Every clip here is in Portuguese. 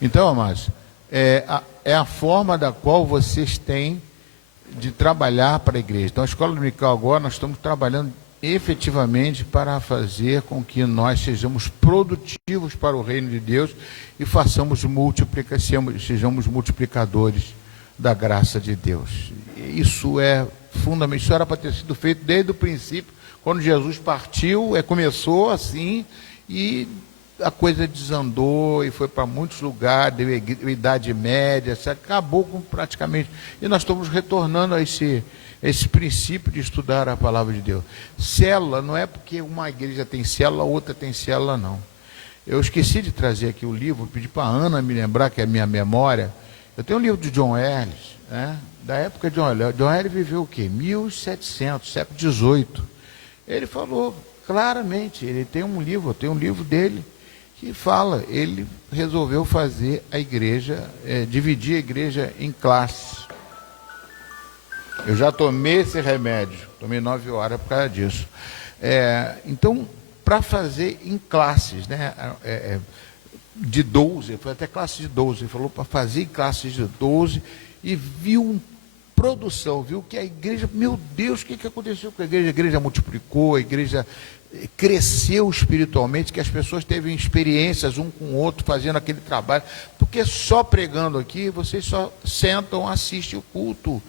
Então, amados, é a forma da qual vocês têm de trabalhar para a igreja. Então, a escola dominical agora, nós estamos trabalhando efetivamente para fazer com que nós sejamos produtivos para o reino de Deus e sejamos multiplicadores da graça de Deus. Isso é fundamental. Isso era para ter sido feito desde o princípio, quando Jesus partiu, começou assim, e a coisa desandou e foi para muitos lugares, deu Idade Média, etc. Acabou com praticamente. E nós estamos retornando a esse princípio de estudar a palavra de Deus. Célula, não é porque uma igreja tem célula, outra tem célula, não. Eu esqueci de trazer aqui o livro, pedi para a Ana me lembrar, que é a minha memória. Eu tenho um livro de John Ellis, né? Da época de John Ellis. John Ellis viveu o quê? 1700, século XVIII. Ele falou claramente, ele tem um livro, eu tenho um livro dele, que fala, ele resolveu fazer a igreja, dividir a igreja em classes. Eu já tomei esse remédio, tomei 9 horas por causa disso. Então, para fazer em classes, né, de 12, foi até classe de 12, ele falou para fazer em classes de 12, e viu produção, viu que a igreja, meu Deus, o que aconteceu com a igreja? A igreja multiplicou, a igreja cresceu espiritualmente, que as pessoas teve experiências um com o outro, fazendo aquele trabalho, porque só pregando aqui, vocês só sentam, assistem o culto,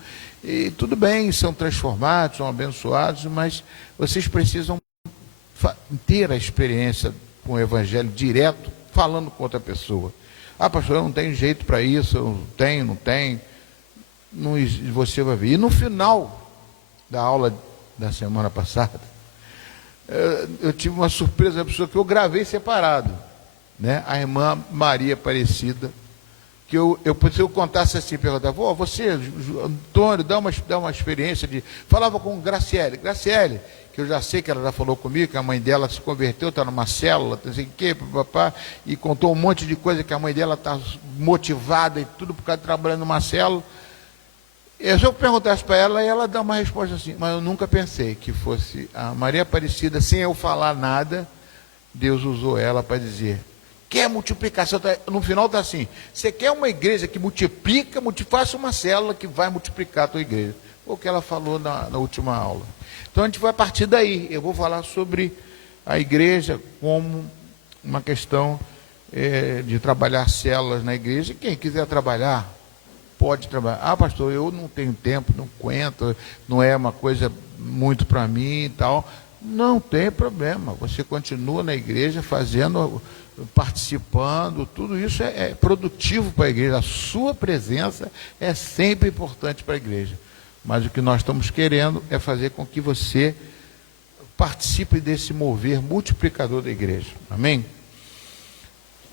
e tudo bem, são transformados, são abençoados, mas vocês precisam ter a experiência com o evangelho direto, falando com outra pessoa. Ah, pastor, eu não tenho jeito para isso, eu não tenho, você vai ver. E no final da aula da semana passada, eu tive uma surpresa da pessoa que eu gravei separado, né? A irmã Maria Aparecida, que se eu contasse assim, perguntava, você, Antônio, dá uma experiência de... Falava com Graciele, que eu já sei que ela já falou comigo, que a mãe dela se converteu, está numa célula, não sei o quê, papá, e contou um monte de coisa, que a mãe dela está motivada e tudo por causa de trabalhando numa célula. Se eu perguntasse para ela, ela dá uma resposta assim, mas eu nunca pensei que fosse a Maria Aparecida, sem eu falar nada, Deus usou ela para dizer, quer multiplicação, no final está assim, você quer uma igreja que multiplica, faça uma célula que vai multiplicar a tua igreja. Foi o que ela falou na última aula. Então a gente vai partir daí, eu vou falar sobre a igreja como uma questão de trabalhar células na igreja, e quem quiser trabalhar, pode trabalhar. Ah, pastor, eu não tenho tempo, não aguento, não é uma coisa muito para mim e tal. Não tem problema, você continua na igreja fazendo, participando, tudo isso é produtivo para a igreja. A sua presença é sempre importante para a igreja. Mas o que nós estamos querendo é fazer com que você participe desse mover multiplicador da igreja. Amém?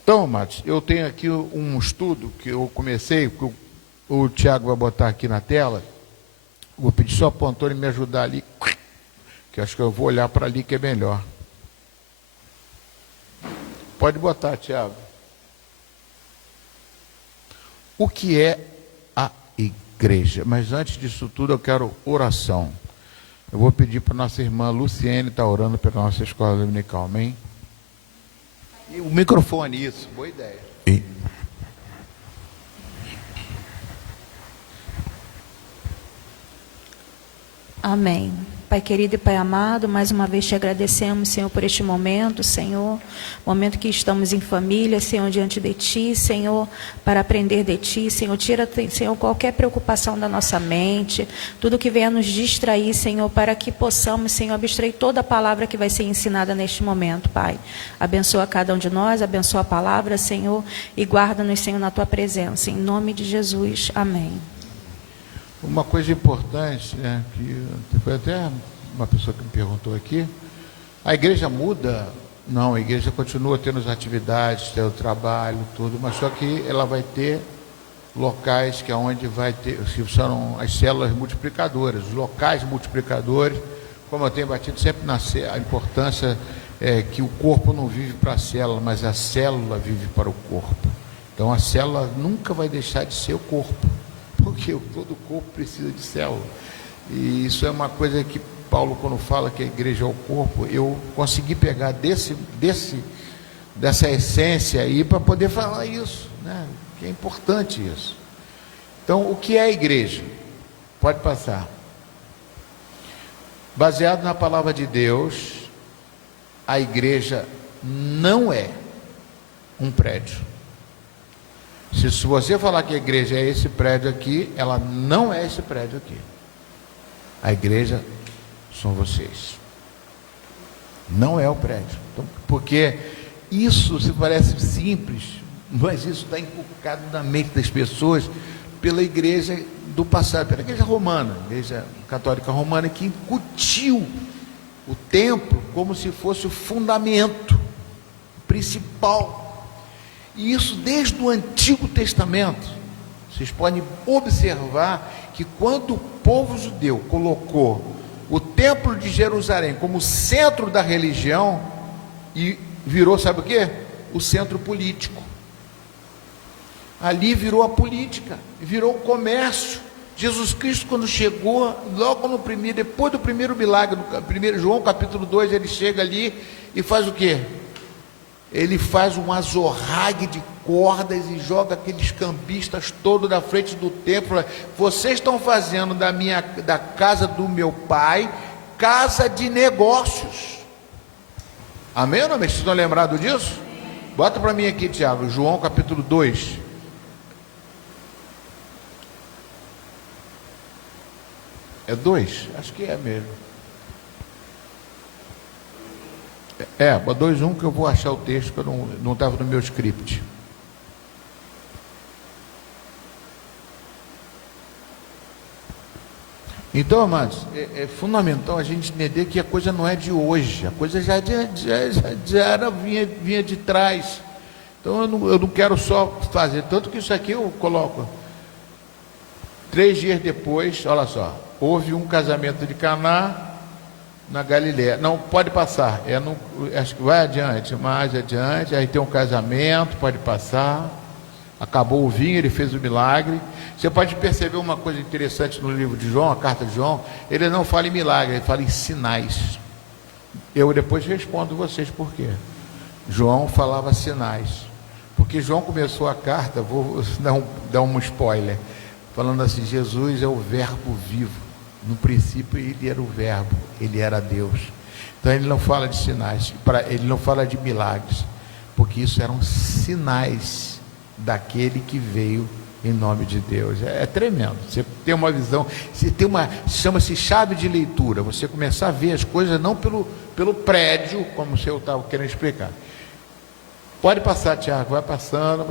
Então, amados, eu tenho aqui um estudo que eu comecei, que o Tiago vai botar aqui na tela. Vou pedir só para o Antônio me ajudar ali, que acho que eu vou olhar para ali que é melhor. Pode botar, Tiago. O que é a igreja? Mas antes disso tudo, eu quero oração. Eu vou pedir para a nossa irmã Luciene estar orando pela nossa escola dominical, amém? E o microfone, isso, boa ideia. Amém. Pai querido e Pai amado, mais uma vez te agradecemos, Senhor, por este momento, Senhor, momento que estamos em família, Senhor, diante de Ti, Senhor, para aprender de Ti, Senhor, tira, Senhor, qualquer preocupação da nossa mente, tudo que venha nos distrair, Senhor, para que possamos, Senhor, abstrair toda a palavra que vai ser ensinada neste momento, Pai. Abençoa cada um de nós, abençoa a palavra, Senhor, e guarda-nos, Senhor, na Tua presença, em nome de Jesus, amém. Uma coisa importante, né, que foi até uma pessoa que me perguntou aqui, a igreja muda? Não, a igreja continua tendo as atividades, tendo o trabalho, tudo, mas só que ela vai ter locais que é onde vai ter, que são as células multiplicadoras, os locais multiplicadores, como eu tenho batido sempre a importância que o corpo não vive para a célula, mas a célula vive para o corpo. Então a célula nunca vai deixar de ser o corpo, porque todo o corpo precisa de célula. E isso é uma coisa que Paulo, quando fala que a igreja é o corpo, eu consegui pegar dessa essência aí para poder falar isso, né? Que é importante isso. Então, o que é a igreja? Pode passar. Baseado na palavra de Deus, a igreja não é um prédio. Se você falar que a igreja é esse prédio aqui, ela não é esse prédio aqui. A igreja são vocês. Não é o prédio. Então, porque isso se parece simples, mas isso está inculcado na mente das pessoas pela igreja do passado, pela igreja romana, a igreja católica romana, que incutiu o templo como se fosse o fundamento principal. E isso desde o Antigo Testamento. Vocês podem observar que quando o povo judeu colocou o templo de Jerusalém como centro da religião, e virou, sabe o quê? O centro político. Ali virou a política, virou o comércio. Jesus Cristo, quando chegou, logo no primeiro, depois do primeiro milagre, no 1 João capítulo 2, ele chega ali e faz o quê? Ele faz um azorrague de cordas e joga aqueles cambistas todos na frente do templo. Vocês estão fazendo da casa do meu pai casa de negócios. Amém ou não? Vocês estão lembrados disso? Bota para mim aqui, Tiago, João capítulo 2. É 2? Acho que é mesmo. É 2:1, que eu vou achar o texto, que eu não estava no meu script. Então, amados, é fundamental a gente entender que a coisa não é de hoje, a coisa já vinha de trás. Então eu não quero só fazer, tanto que isso aqui eu coloco 3 dias depois, olha só, houve um casamento de Caná na Galiléia. Não, pode passar, acho que vai adiante, mais adiante, aí tem um casamento, pode passar, acabou o vinho, ele fez o milagre. Você pode perceber uma coisa interessante no livro de João, a carta de João, ele não fala em milagre, ele fala em sinais. Eu depois respondo vocês por quê. João falava sinais, porque João começou a carta, vou dar um spoiler, falando assim: Jesus é o verbo vivo. No princípio ele era o verbo, ele era Deus. Então ele não fala de sinais, ele não fala de milagres, porque isso eram sinais daquele que veio em nome de Deus. É tremendo. Você tem uma visão, você tem chama-se chave de leitura, você começar a ver as coisas não pelo prédio, como eu estava querendo explicar. Pode passar, Tiago, vai passando,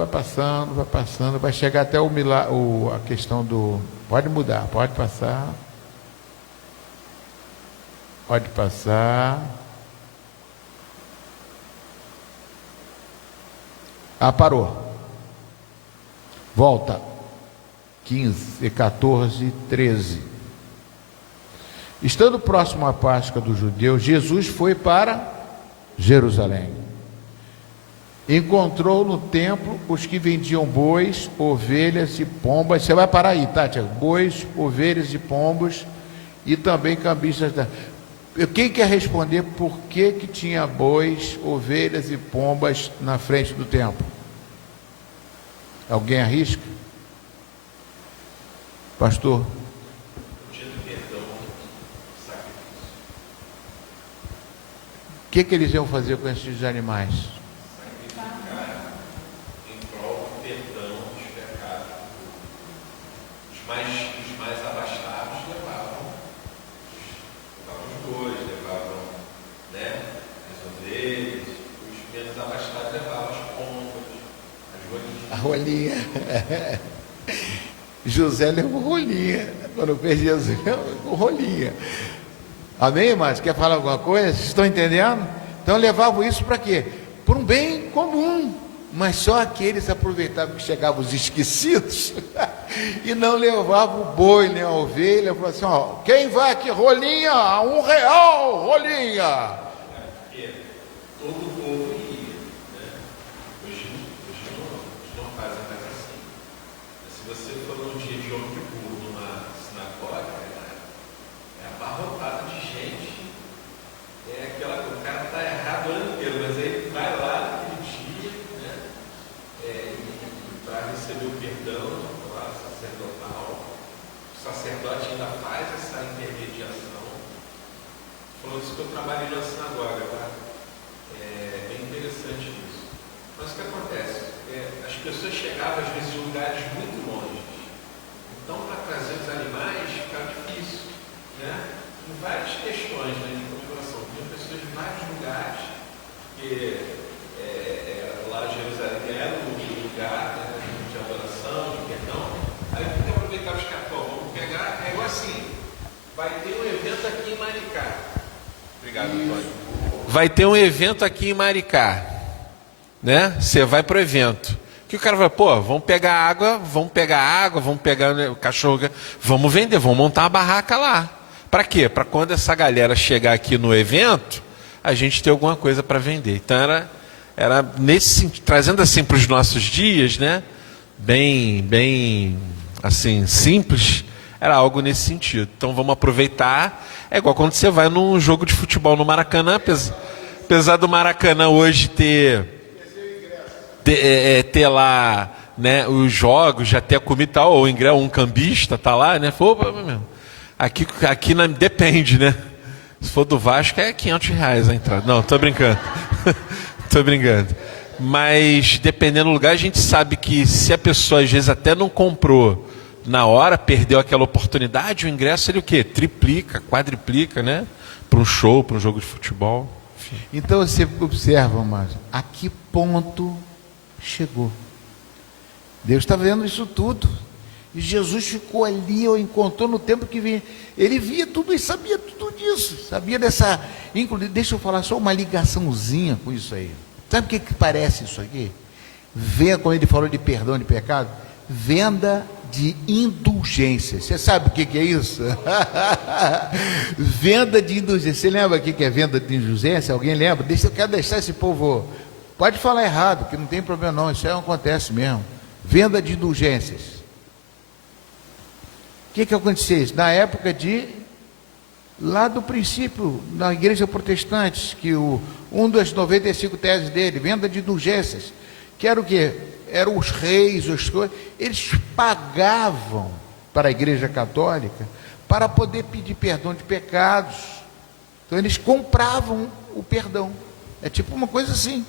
vai chegar até a questão do... Pode mudar, pode passar. Pode passar. Parou. Volta. 15, 14, 13. Estando próximo à Páscoa dos judeus, Jesus foi para Jerusalém. Encontrou no templo os que vendiam bois, ovelhas e pombas. Você vai parar aí, tá, Tiago? Bois, ovelhas e pombos, e também cambistas da... Quem quer responder por que tinha bois, ovelhas e pombas na frente do templo? Alguém arrisca? Pastor? O que eles iam fazer com esses animais? Sacrificar em prol do perdão dos pecados. Os mais abastados levavam os bois, levavam, as ovelhas. Os menos abastados levavam as pombas, as rolinhas. A rolinha. José levou rolinha. Quando fez Jesus, levou rolinha. Amém, irmãos? Quer falar alguma coisa? Vocês estão entendendo? Então levavam isso para quê? Por um bem comum. Mas só aqueles aproveitavam que chegavam os esquecidos e não levavam o boi nem a ovelha. Falavam assim: ó, quem vai aqui? Rolinha, R$1, rolinha. Porque todo o povo ia, né? Hoje não fazem mais assim. Se você for num dia de Yom Kippur numa sinagoga, é abarrotado de gente. É aquela, o cara está errado o ano inteiro, mas aí vai lá naquele dia. receber o perdão lá, sacerdotal. O sacerdote ainda faz essa intermediação. Falando isso que eu trabalhei na sinagoga, tá? É bem interessante isso. Mas o que acontece? As pessoas chegavam às vezes em lugares muito longe. Então, para trazer os animais, ficava difícil, né? Em várias questões, né, de configuração. Tinha pessoas de vários lugares, porque lá em Jerusalém era um lugar, né, de adoração, de perdão. Aí tem que aproveitar os cartões. Vamos pegar, é igual assim, vai ter um evento aqui em Maricá. Obrigado, Antônio. Vai ter um evento aqui em Maricá, né? Você vai para o evento. Que o cara vai, pô, vamos pegar água, vamos pegar o cachorro, vamos vender, vamos montar uma barraca lá. Para quê? Para quando essa galera chegar aqui no evento, a gente ter alguma coisa para vender. Então era nesse, trazendo assim para os nossos dias, né? Bem assim, simples, era algo nesse sentido. Então vamos aproveitar. É igual quando você vai num jogo de futebol no Maracanã, apesar do Maracanã hoje ter lá, né, os jogos, já ter a comida e tal, ou o ingresso, um cambista tá lá, né? Opa, meu. Aqui depende, né? Se for do Vasco é R$500 a entrada. Não, tô brincando. Tô brincando. Mas dependendo do lugar, a gente sabe que se a pessoa às vezes até não comprou na hora, perdeu aquela oportunidade, o ingresso ele o quê? Triplica, quadriplica, né? Para um show, para um jogo de futebol. Enfim. Então você observa, mas a que ponto chegou? Deus está vendo isso tudo. E Jesus ficou ali, ou encontrou no tempo que vinha. Ele via tudo e sabia tudo disso. Sabia dessa. Inclusive, deixa eu falar só uma ligaçãozinha com isso aí. Sabe o que parece isso aqui? Quando ele falou de perdão de pecado, venda de indulgências. Você sabe o que é isso? Venda de indulgência. Você lembra o que é venda de indulgência? Alguém lembra? Eu quero deixar esse povo. Pode falar errado, que não tem problema não. Isso aí acontece mesmo. Venda de indulgências. O que acontecia? Na época lá do princípio, na igreja protestante, que um das 95 teses dele, venda de indulgências, que era o quê? Eram os reis, eles pagavam para a igreja católica para poder pedir perdão de pecados. Então eles compravam o perdão. É tipo uma coisa assim,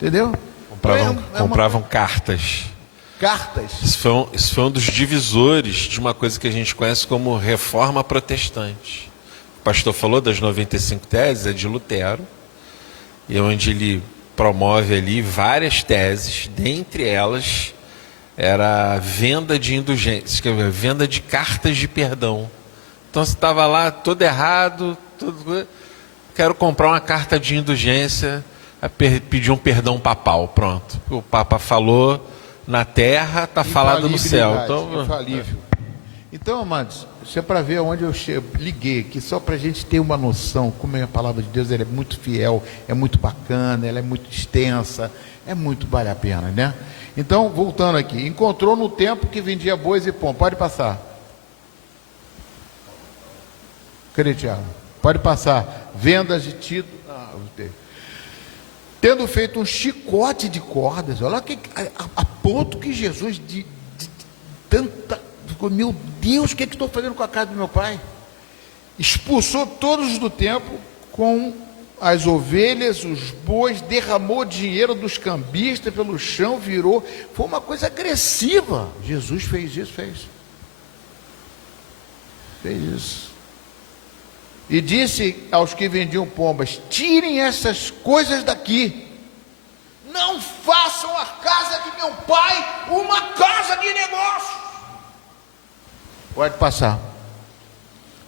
entendeu? Compravam cartas. Isso foi um dos divisores de uma coisa que a gente conhece como reforma protestante. O pastor falou das 95 teses, é de Lutero, e onde ele promove ali várias teses, dentre elas era a venda de indulgências, venda de cartas de perdão. Então você estava lá todo errado, quero comprar uma carta de indulgência, pedir um perdão papal, pronto. O Papa falou na terra, está falado no céu. Infalível. Então, amados, isso é para ver onde eu liguei aqui, só para a gente ter uma noção, como é a palavra de Deus, ela é muito fiel, é muito bacana, ela é muito extensa, vale a pena, né? Então, voltando aqui, encontrou no tempo que vendia bois e pão. Pode passar. Cadê, Tiago? Pode passar. Vendas de título. Tendo feito um chicote de cordas, olha a ponto que Jesus meu Deus, o que estou fazendo com a casa do meu pai? Expulsou todos do templo com as ovelhas, os bois, derramou dinheiro dos cambistas pelo chão, virou, foi uma coisa agressiva. Jesus fez isso, fez isso. E disse aos que vendiam pombas: tirem essas coisas daqui, não façam a casa de meu pai uma casa de negócio. Pode passar.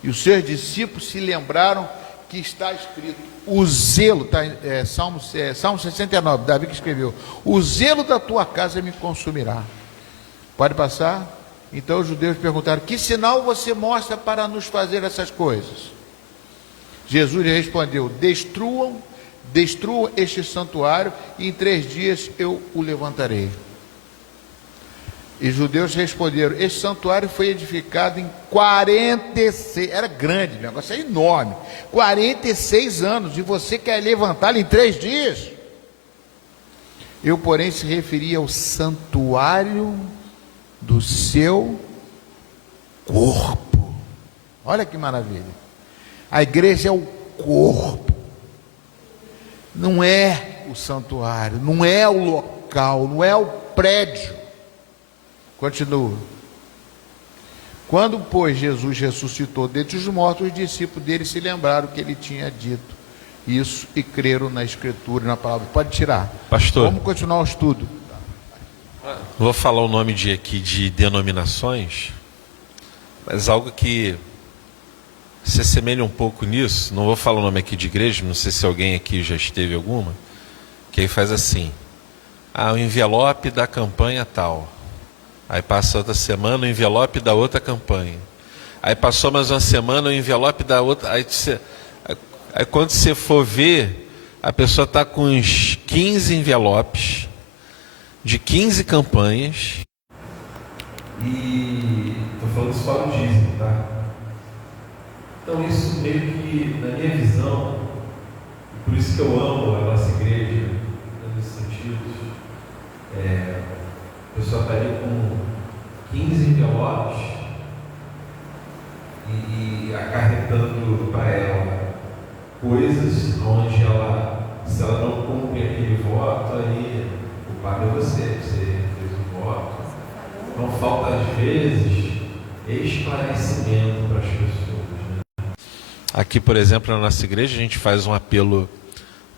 E os seus discípulos se lembraram que está escrito, o zelo, Salmo 69, Davi que escreveu, o zelo da tua casa me consumirá. Pode passar. Então os judeus perguntaram: que sinal você mostra para nos fazer essas coisas? Jesus lhe respondeu: destruam este santuário, e em 3 dias eu o levantarei. E os judeus responderam: este santuário foi edificado em 46, era grande, o negócio é enorme, 46 anos, e você quer levantá-lo em 3 dias? Eu, porém, se referia ao santuário do seu corpo. Olha que maravilha. A igreja é o corpo. Não é o santuário, não é o local, não é o prédio. Continua. Quando, pois, Jesus ressuscitou dentre os mortos, os discípulos dele se lembraram que ele tinha dito isso e creram na Escritura e na palavra. Pode tirar. Pastor, vamos continuar o estudo. Vou falar o nome aqui de denominações, mas algo que se assemelha um pouco nisso. Não vou falar o nome aqui de igreja, não sei se alguém aqui já esteve alguma, que aí faz assim: o envelope da campanha tal. Aí passa outra semana, o envelope da outra campanha. Aí passou mais uma semana, o envelope da outra. Aí quando você for ver, a pessoa está com uns 15 envelopes de 15 campanhas. E estou falando isso para o dízimo, tá? Então isso meio que, na minha visão, por isso que eu amo a nossa igreja, nesse sentido, a pessoa está ali com 15 envelopes e acarretando para ela coisas onde ela, se ela não cumpre aquele voto, aí o culpado é você fez o voto. Então falta às vezes esclarecimento para as pessoas, né? Aqui, por exemplo, na nossa igreja, a gente faz um apelo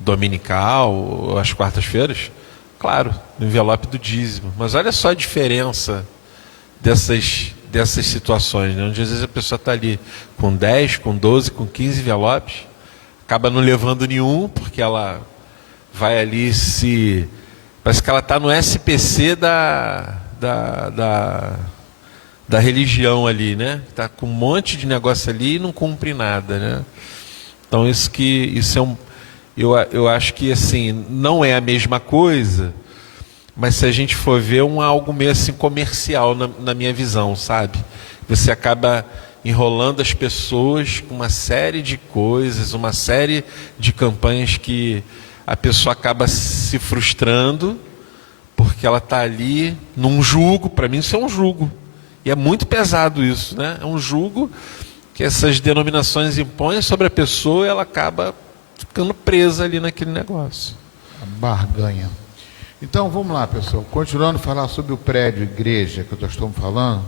dominical às quartas-feiras, claro, no envelope do dízimo. Mas olha só a diferença dessas situações, né? Onde às vezes a pessoa está ali com 10, com 12, com 15 envelopes, acaba não levando nenhum, porque ela vai ali parece que ela está no SPC da religião ali, né? Está com um monte de negócio ali e não cumpre nada, né? Então isso é eu acho que assim, não é a mesma coisa, mas se a gente for ver, algo meio assim comercial na minha visão, sabe? Você acaba enrolando as pessoas com uma série de coisas, uma série de campanhas que a pessoa acaba se frustrando, porque ela está ali num jugo. Para mim isso é um jugo, e é muito pesado isso, né? É um jugo que essas denominações impõem sobre a pessoa, e ela acaba ficando presa ali naquele negócio. A barganha. Então vamos lá, pessoal, continuando a falar sobre o prédio igreja que nós estamos falando,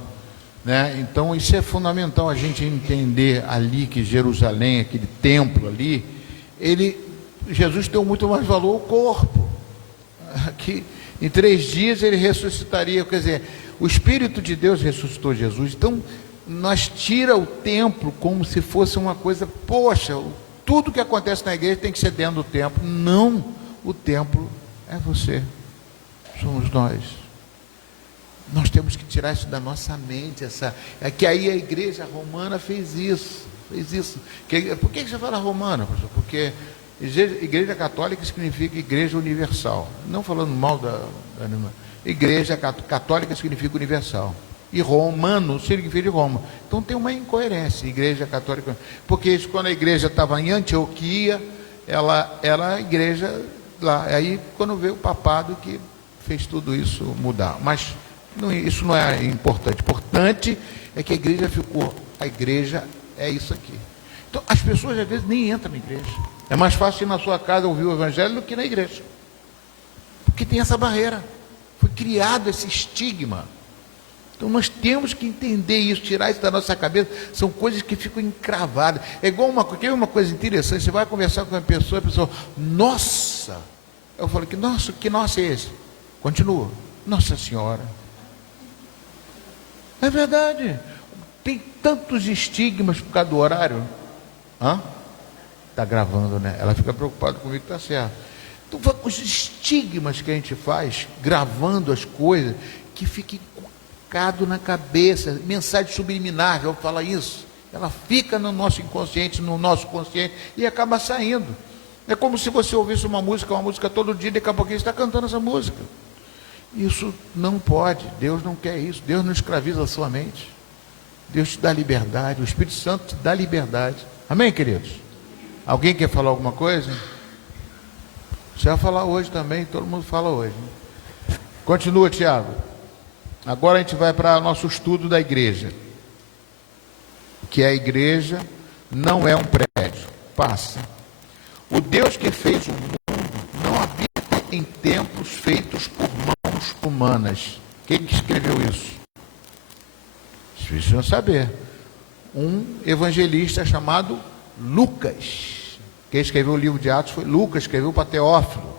né? Então isso é fundamental, a gente entender ali que Jerusalém, aquele templo ali, Jesus deu muito mais valor ao corpo, que em 3 dias ele ressuscitaria. Quer dizer, o Espírito de Deus ressuscitou Jesus. Então nós tira o templo como se fosse uma coisa, poxa, tudo que acontece na igreja tem que ser dentro do templo. Não, o templo é você, somos nós. Nós temos que tirar isso da nossa mente. Que aí a igreja romana fez isso. Por que você fala romana, pastor? Porque igreja católica significa igreja universal. Não falando mal da igreja católica significa universal. E romano significa de Roma. Então tem uma incoerência, igreja católica. Porque isso, quando a igreja estava em Antioquia, ela era a igreja lá. Aí quando veio o papado que fez tudo isso mudar. Mas isso não é importante. Importante é que a igreja ficou. A igreja é isso aqui. Então as pessoas às vezes nem entram na igreja. É mais fácil ir na sua casa ouvir o evangelho do que na igreja. Porque tem essa barreira. Foi criado esse estigma. Então nós temos que entender isso, tirar isso da nossa cabeça. São coisas que ficam encravadas. É igual uma coisa interessante. Você vai conversar com uma pessoa, a pessoa, nossa. Eu falo, que nossa é esse? Continua, Nossa Senhora. É verdade. Tem tantos estigmas por causa do horário. Está gravando, né? Ela fica preocupada comigo, está certo. Então, os estigmas que a gente faz, gravando as coisas, que fica colocado na cabeça, mensagem subliminar, já vou falar isso. Ela fica no nosso inconsciente, no nosso consciente, e acaba saindo. É como se você ouvisse uma música todo dia, e daqui a pouquinho você está cantando essa música. Isso não pode, Deus não quer isso, Deus não escraviza a sua mente. Deus te dá liberdade, o Espírito Santo te dá liberdade. Amém, queridos? Alguém quer falar alguma coisa? Você vai falar hoje também, todo mundo fala hoje. Continua, Tiago. Agora a gente vai para o nosso estudo da igreja. Que a igreja não é um prédio. Passa. O Deus que fez o mundo não habita em templos feitos por mãos humanas. Quem que escreveu isso? Vocês precisam saber. Um evangelista chamado Lucas. Quem escreveu o livro de Atos foi Lucas, escreveu para Teófilo.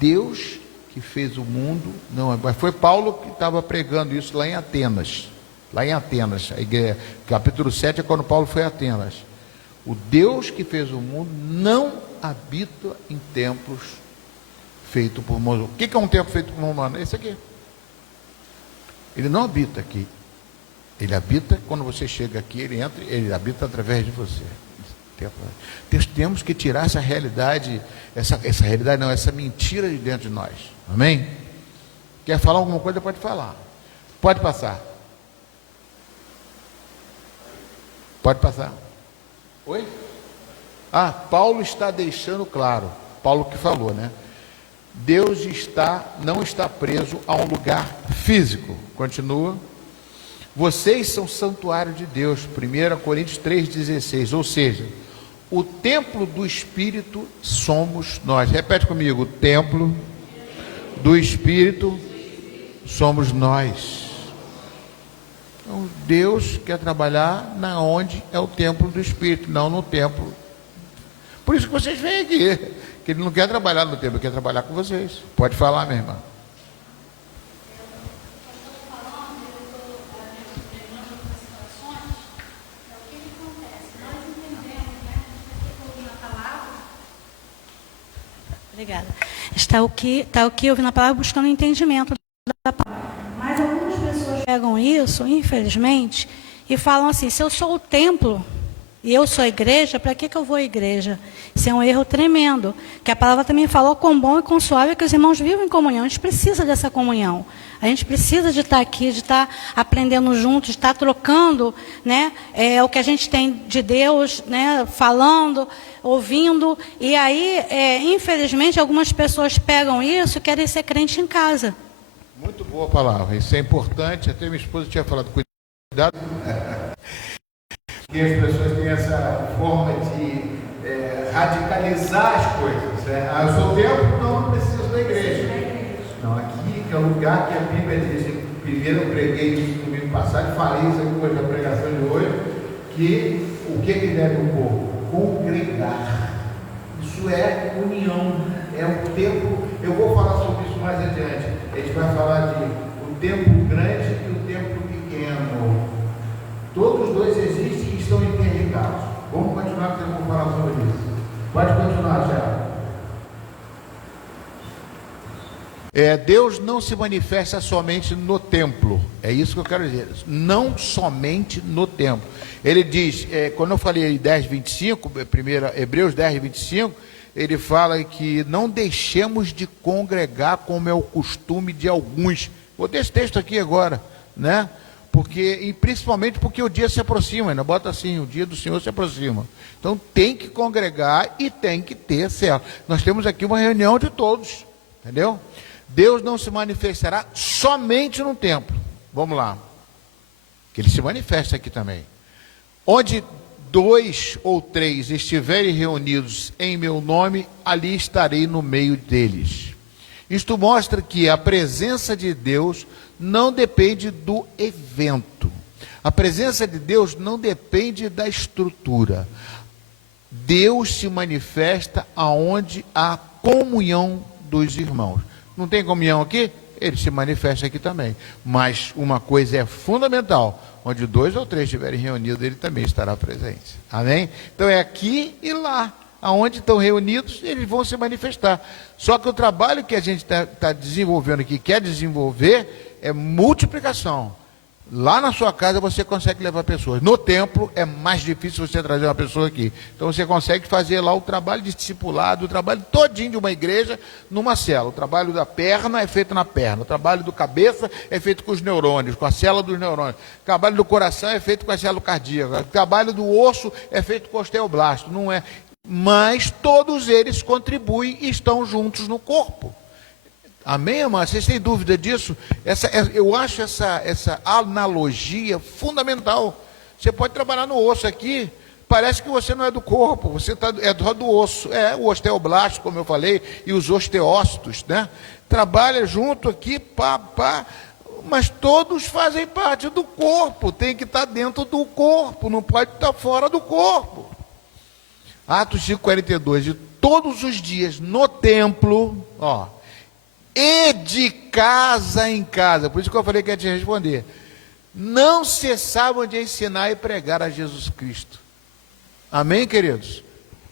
Deus que fez o mundo, não, mas foi Paulo que estava pregando isso lá em Atenas. Lá em Atenas, a igreja, capítulo 7 é quando Paulo foi a Atenas. O Deus que fez o mundo não habita em templos feitos por mãos. O que é um templo feito por mão humana? Esse aqui. Ele não habita aqui. Ele habita quando você chega aqui, ele entra, ele habita através de você. Temos que tirar essa realidade, essa realidade não, essa mentira de dentro de nós. Amém? Quer falar alguma coisa? Pode falar. Pode passar. Pode passar. Oi? Paulo está deixando claro. Paulo que falou, né? Deus não está preso a um lugar físico. Continua. Vocês são santuário de Deus. 1 Coríntios 3,16. Ou seja, o templo do Espírito somos nós. Repete comigo. O templo do Espírito somos nós. Então, Deus quer trabalhar na onde é o templo do Espírito, não no templo. Por isso que vocês vêm aqui. Que Ele não quer trabalhar no templo, Ele quer trabalhar com vocês. Pode falar, minha irmã. Obrigada. Está aqui ouvindo a palavra, buscando entendimento da palavra. Mas algumas pessoas pegam isso, infelizmente, e falam assim: se eu sou o templo e eu sou a igreja, para que eu vou à igreja? Isso é um erro tremendo. Que a palavra também falou quão bom e quão suave é que os irmãos vivam em comunhão. A gente precisa dessa comunhão. A gente precisa de estar aqui, de estar aprendendo juntos, de estar trocando, né, o que a gente tem de Deus, né, falando, ouvindo. E aí, infelizmente, algumas pessoas pegam isso e querem ser crente em casa. Muito boa palavra. Isso é importante. Até minha esposa tinha falado, cuidado. Que as pessoas têm essa forma de radicalizar as coisas. Eu sou o templo, não preciso da igreja. Não, aqui que é o lugar que a Bíblia diz. Primeiro eu preguei isso domingo passado, falei isso aqui hoje na pregação de hoje, que o que deve o povo? Congregar. Isso é união, é um templo. Eu vou falar sobre isso mais adiante. A gente vai falar de o templo grande e o templo pequeno. Todos os dois existem e estão interligados. Vamos continuar, porque eu vou falar sobre isso. Pode continuar, Tiago. Deus não se manifesta somente no templo. É isso que eu quero dizer. Não somente no templo. Ele diz, quando eu falei 10:25, Hebreus 10:25, ele fala que não deixemos de congregar como é o costume de alguns. Vou ter esse texto aqui agora, né? E principalmente porque o dia se aproxima, ainda bota assim, o dia do Senhor se aproxima. Então tem que congregar e tem que ter certo. Nós temos aqui uma reunião de todos, entendeu? Deus não se manifestará somente no templo. Vamos lá. Que Ele se manifesta aqui também. Onde 2 ou 3 estiverem reunidos em meu nome, ali estarei no meio deles. Isto mostra que a presença de Deus não depende do evento. A presença de Deus não depende da estrutura. Deus se manifesta aonde há comunhão dos irmãos. Não tem comunhão aqui? Ele se manifesta aqui também. Mas uma coisa é fundamental: onde 2 ou 3 estiverem reunidos, Ele também estará presente. Amém? Então é aqui e lá. Aonde estão reunidos, eles vão se manifestar. Só que o trabalho que a gente está desenvolvendo aqui, quer desenvolver, é multiplicação. Lá na sua casa você consegue levar pessoas. No templo é mais difícil você trazer uma pessoa aqui. Então você consegue fazer lá o trabalho de discipulado, o trabalho todinho de uma igreja numa célula. O trabalho da perna é feito na perna. O trabalho do cabeça é feito com os neurônios, com a célula dos neurônios. O trabalho do coração é feito com a célula cardíaca. O trabalho do osso é feito com o osteoblasto. Não é. mas todos eles contribuem e estão juntos no corpo. Amém, amados? Vocês têm dúvida disso? Eu acho essa analogia fundamental. Você pode trabalhar no osso aqui, parece que você não é do corpo, você é do osso. O osteoblasto, como eu falei, e os osteócitos, né? Trabalha junto aqui, mas todos fazem parte do corpo, tem que estar dentro do corpo, não pode estar fora do corpo. Atos 5:42, de todos os dias no templo, e de casa em casa, por isso que eu falei que ia te responder, não cessavam de ensinar e pregar a Jesus Cristo. Amém, queridos?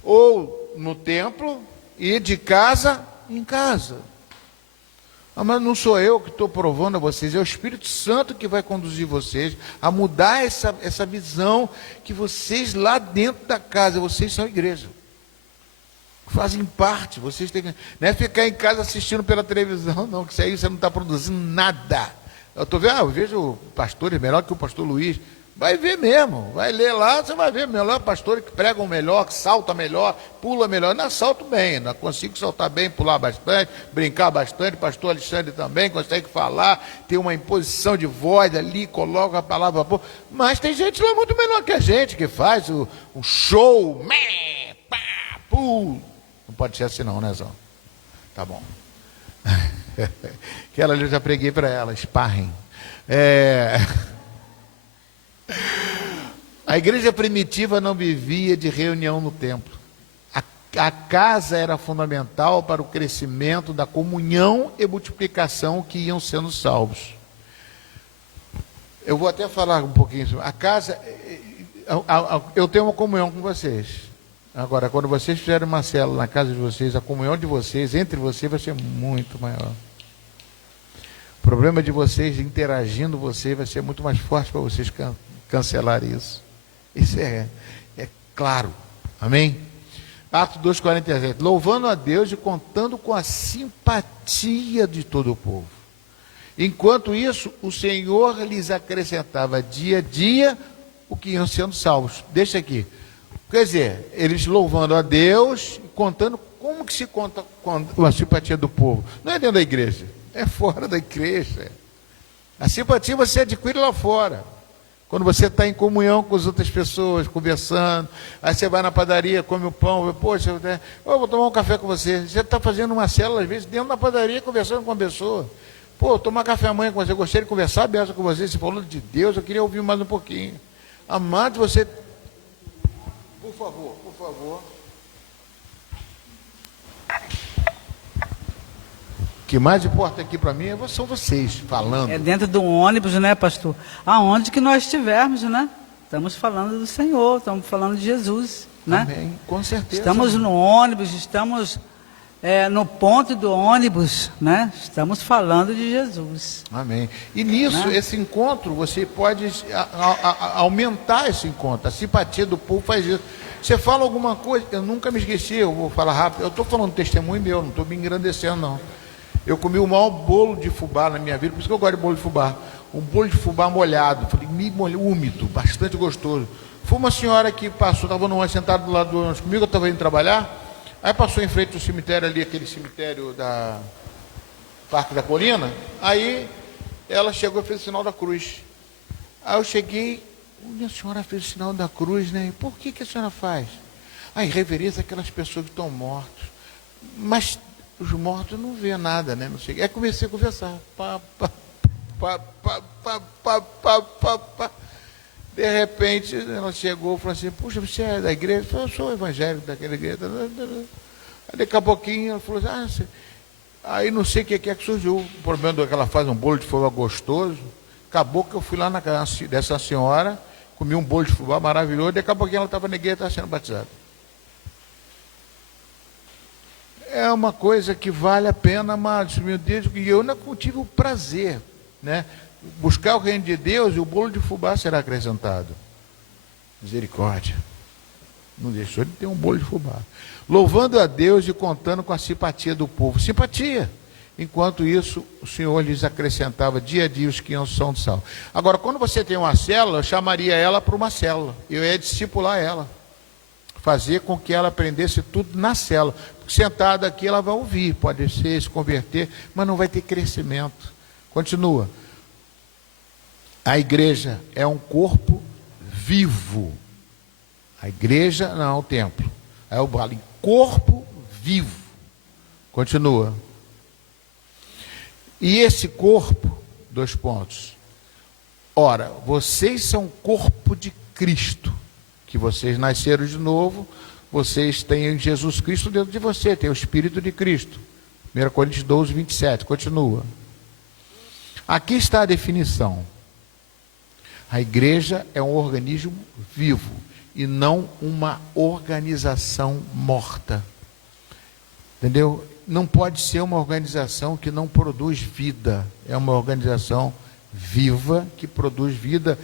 Ou no templo e de casa em casa. Mas não sou eu que estou provando a vocês, é o Espírito Santo que vai conduzir vocês a mudar essa visão que vocês lá dentro da casa, vocês são igreja. Fazem parte, vocês têm que... Não é ficar em casa assistindo pela televisão, não, que isso aí você não está produzindo nada. Eu vejo pastores melhor que o pastor Luiz. Vai ver mesmo, vai ler lá, você vai ver melhor pastores que pregam melhor, que salta melhor, pula melhor. Não, salto bem, não consigo saltar bem, pular bastante, brincar bastante. Pastor Alexandre também consegue falar, tem uma imposição de voz ali, coloca a palavra boa. Mas tem gente lá muito melhor que a gente, que faz o show. Não pode ser assim não, né, Zão? Tá bom. Aquela ali eu já preguei para ela, sparring. A igreja primitiva não vivia de reunião no templo. A casa era fundamental para o crescimento da comunhão e multiplicação que iam sendo salvos. Eu vou até falar um pouquinho sobre a casa. Eu tenho uma comunhão com vocês. Agora, quando vocês fizerem uma célula na casa de vocês, a comunhão de vocês, entre vocês, vai ser muito maior. O problema de vocês interagindo vocês vai ser muito mais forte para vocês cancelar isso. Isso é claro. Amém? Atos 2:47. Louvando a Deus e contando com a simpatia de todo o povo. Enquanto isso, o Senhor lhes acrescentava dia a dia o que iam sendo salvos. Deixa aqui. Quer dizer, eles louvando a Deus, contando como que se conta com a simpatia do povo. Não é dentro da igreja, é fora da igreja. A simpatia você adquire lá fora. Quando você está em comunhão com as outras pessoas, conversando, aí você vai na padaria, come o pão, poxa, eu vou tomar um café com você. Você está fazendo uma célula, às vezes, dentro da padaria, conversando com a pessoa. Tomar café amanhã com você, eu gostaria de conversar com você, você falou de Deus, eu queria ouvir mais um pouquinho. Amado, você... Por favor. O que mais importa aqui para mim são vocês falando. É dentro de um ônibus, né, pastor? Aonde que nós estivermos, né? Estamos falando do Senhor, estamos falando de Jesus, né? Amém, com certeza. Estamos no ônibus, estamos no ponto do ônibus, né? Estamos falando de Jesus. Amém. E nisso, né? Esse encontro, você pode aumentar esse encontro. A simpatia do povo faz isso. Você fala alguma coisa, eu nunca me esqueci, eu vou falar rápido. Eu estou falando testemunho meu, não estou me engrandecendo, não. Eu comi o maior bolo de fubá na minha vida, por isso que eu gosto de bolo de fubá. Um bolo de fubá molhado, úmido, bastante gostoso. Foi uma senhora que passou, estava sentada do lado do ônibus comigo, eu estava indo trabalhar, aí passou em frente ao cemitério ali, aquele cemitério da Parque da Colina, aí ela chegou e fez o sinal da cruz. Aí eu cheguei, a senhora fez o sinal da cruz, né? Por que a senhora faz? Em reverência àquelas pessoas que estão mortas. Mas os mortos não vê nada, né? Não sei. Aí comecei a conversar. De repente, ela chegou e falou assim, puxa, você é da igreja? Eu falei, eu sou evangélico daquela igreja. Aí daqui a pouquinho ela falou assim, aí não sei o que é que surgiu. O problema é que ela faz um bolo de fubá gostoso. Acabou que eu fui lá na casa dessa senhora, comi um bolo de fubá maravilhoso, daqui a pouquinho ela estava na igreja e estava sendo batizada. É uma coisa que vale a pena, amados, meu Deus, e eu não tive o prazer, né? Buscar o reino de Deus e o bolo de fubá será acrescentado. Misericórdia. Não deixou de ter um bolo de fubá. Louvando a Deus e contando com a simpatia do povo. Simpatia. Enquanto isso, o Senhor lhes acrescentava dia a dia os que iam são salvos. Agora, quando você tem uma célula, eu chamaria ela para uma célula. Eu ia discipular ela. fazer com que ela aprendesse tudo na célula. Porque sentada aqui ela vai ouvir, pode ser, se converter, mas não vai ter crescimento. Continua. A igreja é um corpo vivo. A igreja não é o templo. Aí eu falo em corpo vivo. Continua. E esse corpo, 2 pontos. Ora, vocês são corpo de Cristo, que vocês nasceram de novo, vocês têm Jesus Cristo dentro de você, tem o Espírito de Cristo. 1 Coríntios 12, 27, continua. Aqui está a definição. A igreja é um organismo vivo e não uma organização morta. Entendeu? Não pode ser uma organização que não produz vida. É uma organização viva que produz vida.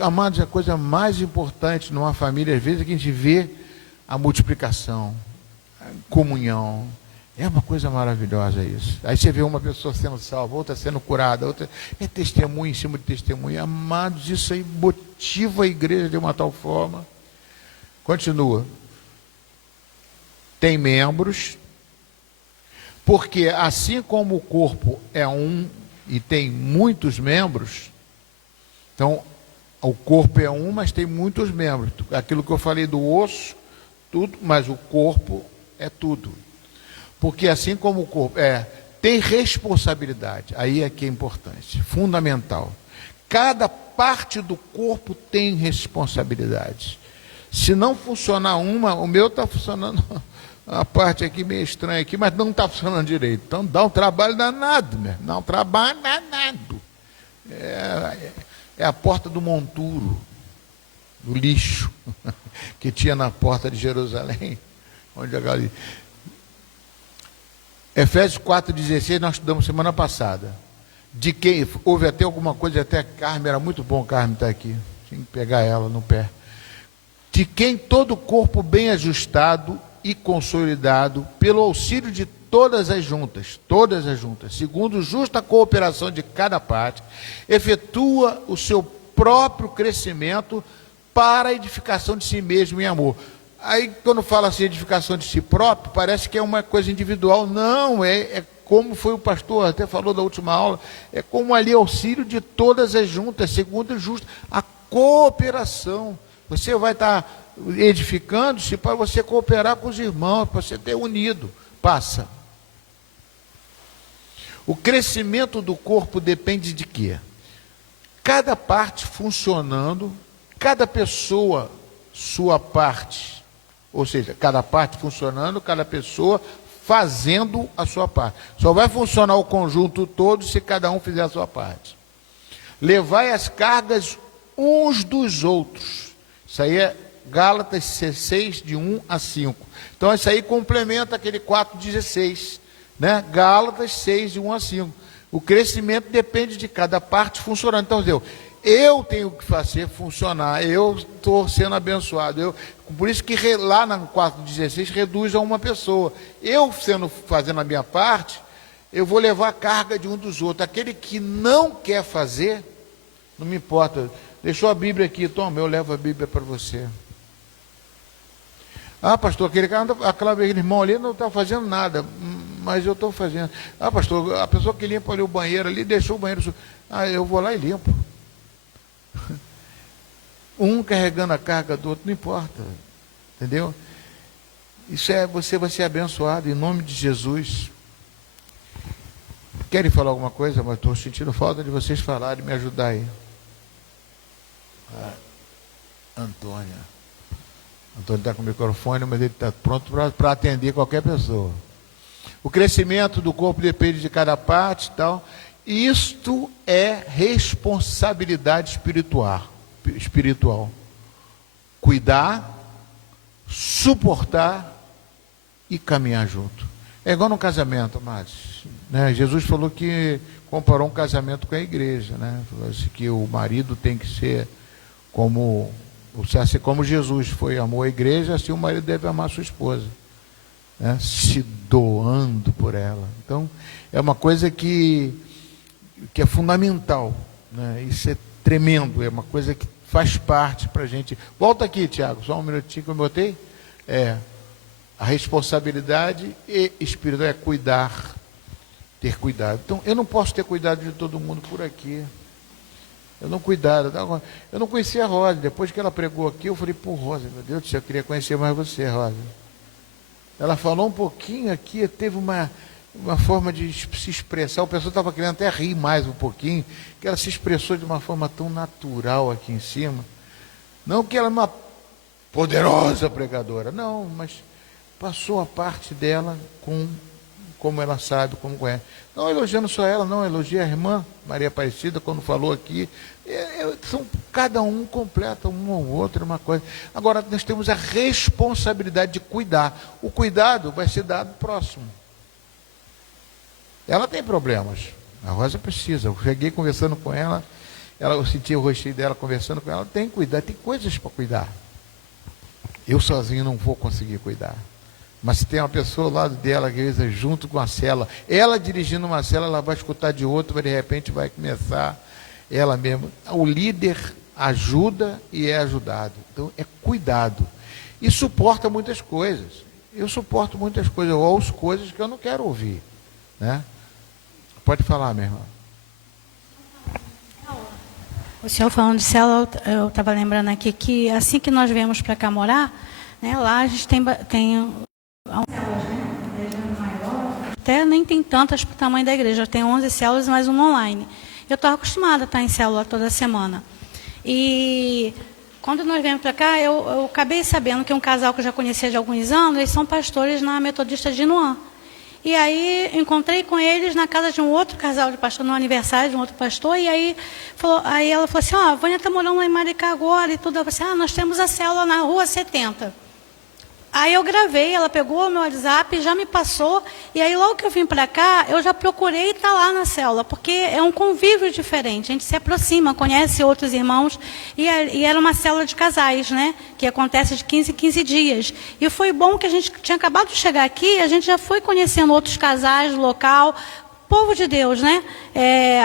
Amados, a coisa mais importante numa família, às vezes, é que a gente vê a multiplicação, a comunhão. É uma coisa maravilhosa isso. Aí você vê uma pessoa sendo salva, outra sendo curada, outra é testemunho em cima de testemunho. Amados, isso aí motiva a igreja de uma tal forma. Continua. Tem membros, porque assim como o corpo é um e tem muitos membros, então o corpo é um, mas tem muitos membros. Aquilo que eu falei do osso, tudo, mas o corpo é tudo. Porque assim como o corpo tem responsabilidade, aí é que é importante, fundamental. Cada parte do corpo tem responsabilidade. Se não funcionar uma, o meu está funcionando, a parte aqui meio estranha aqui, mas não está funcionando direito. Então dá um trabalho danado, né? Dá um trabalho danado. É a porta do monturo, do lixo, que tinha na porta de Jerusalém, onde a galera... Efésios 4,16 nós estudamos semana passada. De quem houve até alguma coisa, até Carmen, era muito bom Carmen estar aqui. Tinha que pegar ela no pé. De quem todo o corpo bem ajustado e consolidado, pelo auxílio de todas as juntas, segundo justa cooperação de cada parte, efetua o seu próprio crescimento para a edificação de si mesmo em amor. Aí, quando fala assim, edificação de si próprio, parece que é uma coisa individual. Não, é como foi o pastor, até falou da última aula, é como ali auxílio de todas as juntas, segundo justo, a cooperação. Você vai estar edificando-se para você cooperar com os irmãos, para você ter unido. Passa. O crescimento do corpo depende de quê? Cada parte funcionando, cada pessoa, sua parte. Ou seja, cada parte funcionando, cada pessoa fazendo a sua parte. Só vai funcionar o conjunto todo se cada um fizer a sua parte. Levai as cargas uns dos outros. Isso aí é Gálatas 6, de 1 a 5. Então isso aí complementa aquele 4,16. Né? Gálatas 6, de 1 a 5. O crescimento depende de cada parte funcionando. Então, eu tenho que fazer funcionar, eu estou sendo abençoado. Por isso que lá na 4,16 reduz a uma pessoa. Eu fazendo a minha parte, eu vou levar a carga de um dos outros. Aquele que não quer fazer, não me importa. Deixou a Bíblia aqui, toma, eu levo a Bíblia para você. Ah, pastor, aquele irmão ali não está fazendo nada, mas eu estou fazendo. Ah, pastor, a pessoa que limpa ali o banheiro ali, deixou o banheiro. Ah, eu vou lá e limpo. Um carregando a carga do outro, não importa. Entendeu? Isso você vai ser abençoado em nome de Jesus. Querem falar alguma coisa? Mas estou sentindo falta de vocês falarem, me ajudar aí. Antônio está com o microfone, mas ele está pronto para atender qualquer pessoa. O crescimento do corpo depende de cada parte e tal. Isto é responsabilidade espiritual. Cuidar, suportar e caminhar junto. É igual no casamento, amados. Né? Jesus falou que comparou um casamento com a igreja. Né? Falou assim, que o marido tem que ser como Jesus amou a igreja, assim o marido deve amar a sua esposa. Né? Se doando por ela. Então, é uma coisa que é fundamental. Né? Isso é tremendo, é uma coisa que faz parte para a gente. Volta aqui, Tiago, só um minutinho que eu botei. A responsabilidade espiritual é cuidar, ter cuidado. Então, eu não posso ter cuidado de todo mundo por aqui. Eu não conhecia a Rosa. Depois que ela pregou aqui, eu falei, pô, Rosa, meu Deus do céu, eu queria conhecer mais você, Rosa. Ela falou um pouquinho aqui, teve uma forma de se expressar. O pessoal estava querendo até rir mais um pouquinho, que ela se expressou de uma forma tão natural aqui em cima. Não que ela é uma poderosa pregadora, não, mas passou a parte dela como ela sabe, como conhece. Não elogiando só ela, não, elogia a irmã Maria Aparecida, quando falou aqui. Cada um completa um ou outro, uma coisa. Agora, nós temos a responsabilidade de cuidar. O cuidado vai ser dado próximo. Ela tem problemas. A Rosa precisa. Eu cheguei conversando com ela, eu senti o rostinho dela conversando com ela. Tem que cuidar, tem coisas para cuidar. Eu sozinho não vou conseguir cuidar. Mas se tem uma pessoa ao lado dela, que às vezes junto com a célula, ela dirigindo uma célula, ela vai escutar de outro, mas de repente vai começar ela mesma. O líder ajuda e é ajudado. Então é cuidado. E suporta muitas coisas. Eu suporto muitas coisas, eu ouço coisas que eu não quero ouvir. Né? Pode falar, minha irmã. O senhor falando de célula, eu estava lembrando aqui que assim que nós viemos para cá morar, né, lá a gente tem até nem tem tantas para o tamanho da igreja, tem 11 células mais uma online. Eu estou acostumada a estar em célula toda semana. E quando nós viemos para cá, eu acabei sabendo que um casal que eu já conhecia de alguns anos, eles são pastores na Metodista de Inuã. E aí encontrei com eles na casa de um outro casal de pastor, no aniversário de um outro pastor, e aí ela falou assim, a Vânia está morando lá em Maricá agora e tudo. Eu falei assim, nós temos a célula na Rua 70. Aí eu gravei, ela pegou o meu WhatsApp, já me passou, e aí logo que eu vim para cá, eu já procurei estar lá na célula, porque é um convívio diferente, a gente se aproxima, conhece outros irmãos, e era uma célula de casais, né, que acontece de 15 em 15 dias. E foi bom que a gente tinha acabado de chegar aqui, a gente já foi conhecendo outros casais do local, povo de Deus, né?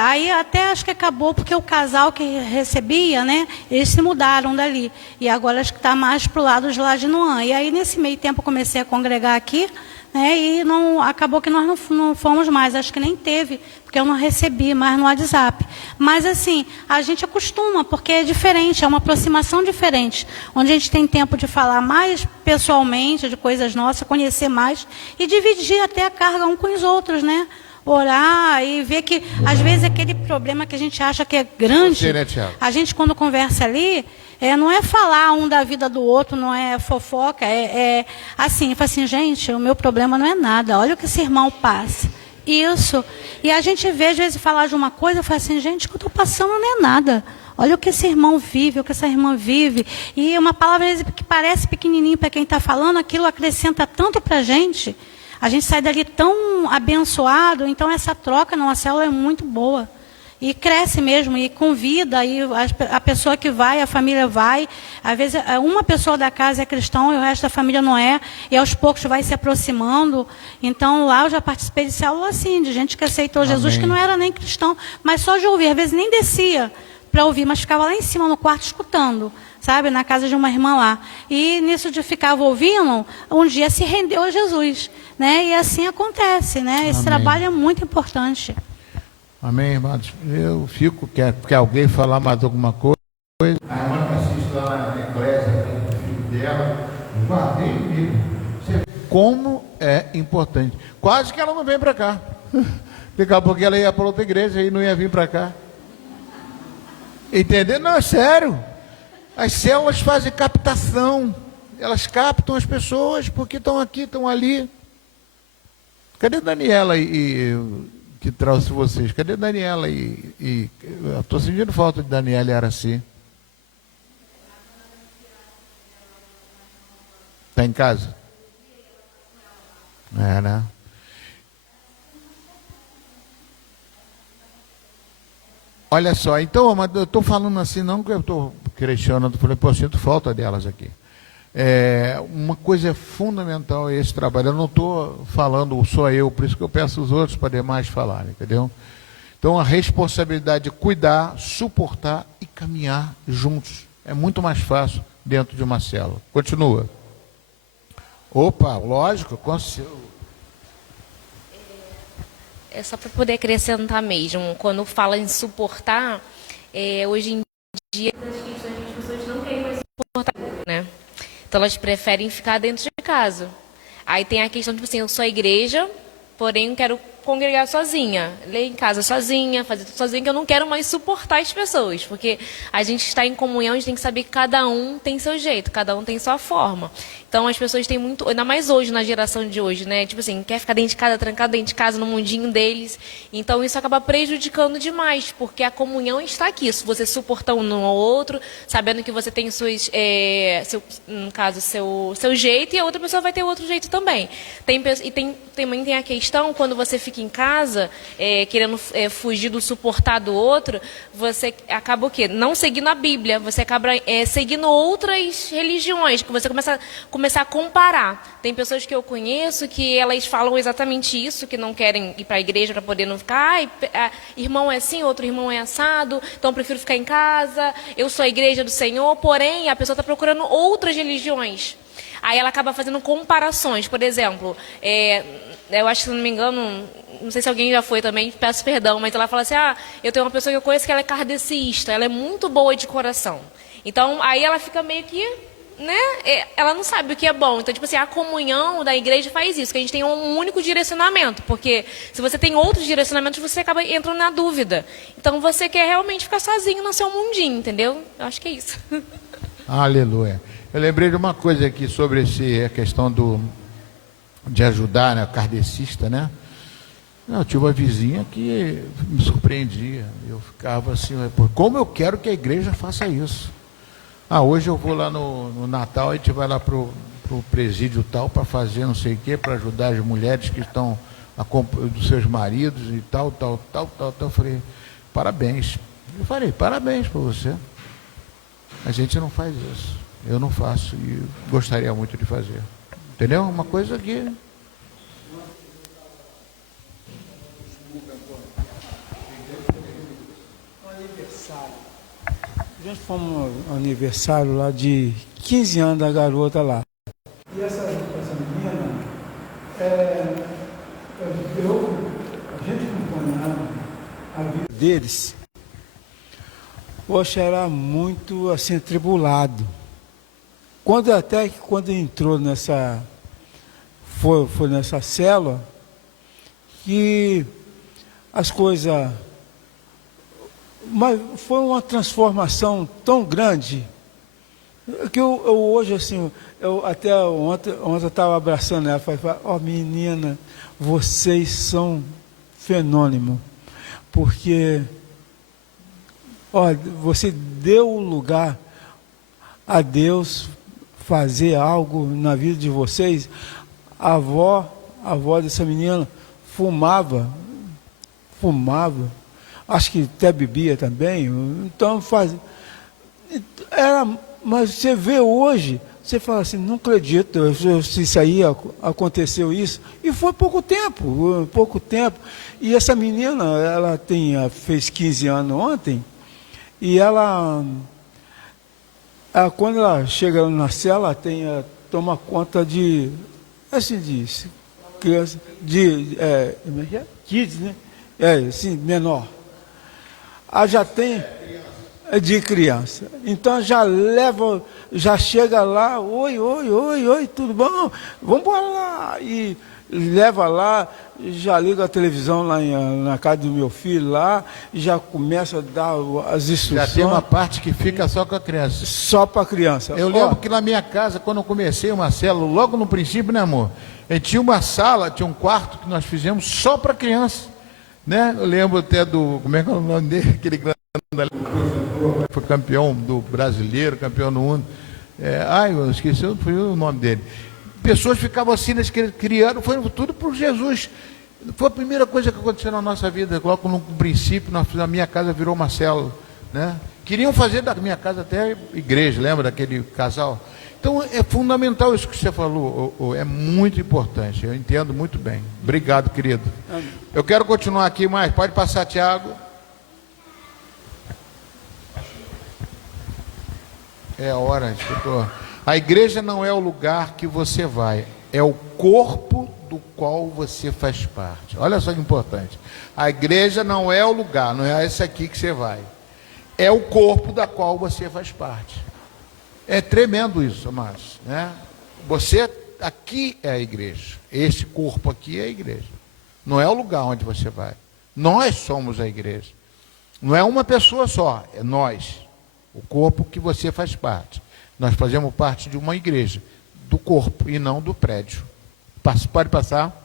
Aí até acho que acabou porque o casal que recebia, né? Eles se mudaram dali. E agora acho que está mais para o lado de lá de Inuã. E aí nesse meio tempo eu comecei a congregar aqui, né? E acabou que nós não fomos mais. Acho que nem teve, porque eu não recebi mais no WhatsApp. Mas assim, a gente acostuma, porque é diferente, é uma aproximação diferente. Onde a gente tem tempo de falar mais pessoalmente, de coisas nossas, conhecer mais e dividir até a carga um com os outros, né? Orar e ver que, às vezes, aquele problema que a gente acha que é grande, a gente, quando conversa ali, não é falar um da vida do outro, não é fofoca, assim, fala assim, gente, o meu problema não é nada, olha o que esse irmão passa. Isso. E a gente vê, às vezes, falar de uma coisa, fala assim, gente, o que eu estou passando não é nada. Olha o que esse irmão vive, o que essa irmã vive. E uma palavra, às vezes, que parece pequenininho para quem está falando, aquilo acrescenta tanto para a gente. A gente sai dali tão abençoado, então essa troca na célula é muito boa. E cresce mesmo, e convida, e a pessoa que vai, a família vai. Às vezes, uma pessoa da casa é cristão e o resto da família não é, e aos poucos vai se aproximando. Então, lá eu já participei de célula assim, de gente que aceitou Jesus, que não era nem cristão, mas só de ouvir. Às vezes nem descia para ouvir, mas ficava lá em cima no quarto escutando, sabe, na casa de uma irmã lá. E nisso de ficava ouvindo, um dia se rendeu a Jesus, né? E assim acontece, né? Esse trabalho é muito importante. Amém, irmãos. Eu fico quieto, porque alguém falar mais alguma coisa. A irmã que assiste lá na igreja, o filho dela, guardei comigo. Como é importante. Quase que ela não vem para cá. Daqui a pouco ela ia para outra igreja e não ia vir para cá. Entendeu? Não, é sério. As células fazem captação. Elas captam as pessoas porque estão aqui, estão ali. Cadê a Daniela que trouxe vocês? Cadê a Daniela eu estou sentindo falta de Daniela e Araci. Está em casa? Né? Olha só, então, eu estou falando assim, não que eu estou questionando, falei, pô, eu sinto falta delas aqui. Uma coisa fundamental é esse trabalho. Eu não estou falando só eu, por isso que eu peço os outros para demais falarem, entendeu? Então, a responsabilidade de cuidar, suportar e caminhar juntos. É muito mais fácil dentro de uma célula. Continua. Opa, lógico, É só para poder acrescentar mesmo. Quando fala em suportar, hoje em dia as pessoas não querem mais suportar, né? Então elas preferem ficar dentro de casa. Aí tem a questão, tipo assim, eu sou a igreja, porém eu quero congregar sozinha, ler em casa sozinha, fazer tudo sozinha, que eu não quero mais suportar as pessoas, porque a gente está em comunhão, a gente tem que saber que cada um tem seu jeito, cada um tem sua forma. Então as pessoas têm muito, ainda mais hoje, na geração de hoje, né? Tipo assim, quer ficar dentro de casa, trancado dentro de casa, no mundinho deles. Então isso acaba prejudicando demais, porque a comunhão está aqui. Se você suportar um ao outro, sabendo que você tem suas, no caso, seu jeito, e a outra pessoa vai ter outro jeito também. Também tem a questão, quando você fica em casa, querendo fugir do suportar do outro, você acaba o quê? Não seguindo a Bíblia, você acaba seguindo outras religiões, que você começa a comparar. Tem pessoas que eu conheço que elas falam exatamente isso, que não querem ir para a igreja para poder não ficar, irmão é assim, outro irmão é assado, então eu prefiro ficar em casa, eu sou a igreja do Senhor, porém a pessoa está procurando outras religiões. Aí ela acaba fazendo comparações. Por exemplo, eu acho que, se não me engano, não sei se alguém já foi também, peço perdão, mas ela fala assim, eu tenho uma pessoa que eu conheço que ela é kardecista, ela é muito boa de coração. Então, aí ela fica meio que, né, ela não sabe o que é bom. Então, tipo assim, a comunhão da igreja faz isso, que a gente tem um único direcionamento, porque se você tem outros direcionamentos, você acaba entrando na dúvida. Então, você quer realmente ficar sozinho no seu mundinho, entendeu? Eu acho que é isso. Aleluia. Eu lembrei de uma coisa aqui sobre a questão de ajudar, né, kardecista, né? Eu tive uma vizinha que me surpreendia. Eu ficava assim, como eu quero que a igreja faça isso. Hoje eu vou lá no Natal, a gente vai lá pro presídio tal, para fazer não sei o quê, para ajudar as mulheres que estão dos seus maridos e tal. Eu falei, parabéns. Eu falei, parabéns para você. A gente não faz isso. Eu não faço e gostaria muito de fazer. Entendeu? Uma coisa que... A gente fomos no aniversário lá de 15 anos da garota lá. E essa menina, a gente acompanhava a vida deles. Poxa, era muito assim, atribulado. Quando entrou foi nessa célula, que as coisas... Mas foi uma transformação tão grande, que eu hoje, assim, até ontem eu estava abraçando ela, falei, menina, vocês são fenômeno, porque... você deu lugar a Deus fazer algo na vida de vocês. A avó dessa menina fumava, acho que até bebia também, então mas você vê hoje, você fala assim, não acredito se isso aí aconteceu isso, e foi pouco tempo, e essa menina, ela fez 15 anos ontem, e ela quando ela chega na cela, toma conta de criança, kids, né? Assim, menor. Já tem de criança. Então já chega lá, oi, tudo bom? Vamos embora lá. E leva lá, já liga a televisão lá na casa do meu filho lá, já começa a dar as instruções. Já tem uma parte que fica só com a criança. Só para a criança. Eu lembro que na minha casa, quando eu comecei uma célula, logo no princípio, né, amor? A gente tinha uma sala, tinha um quarto que nós fizemos só para criança. Né? Eu lembro até como é que é o nome dele? Aquele grande foi campeão do brasileiro, campeão do mundo. Eu esqueci o nome dele. Pessoas ficavam assim, criando, foi tudo por Jesus. Foi a primeira coisa que aconteceu na nossa vida. Logo no princípio, a minha casa virou uma célula. Né? Queriam fazer da minha casa até igreja, lembra daquele casal? Então é fundamental isso que você falou, é muito importante, eu entendo muito bem. Obrigado, querido. Eu quero continuar aqui, mas pode passar, Tiago. É a hora, escutou? A igreja não é o lugar que você vai, é o corpo do qual você faz parte. Olha só que importante. A igreja não é o lugar, não é esse aqui que você vai. É o corpo da qual você faz parte. É tremendo isso, amados, né? Você aqui é a igreja. Esse corpo aqui é a igreja. Não é o lugar onde você vai. Nós somos a igreja. Não é uma pessoa só, é nós. O corpo que você faz parte. Nós fazemos parte de uma igreja, do corpo e não do prédio. Pode passar.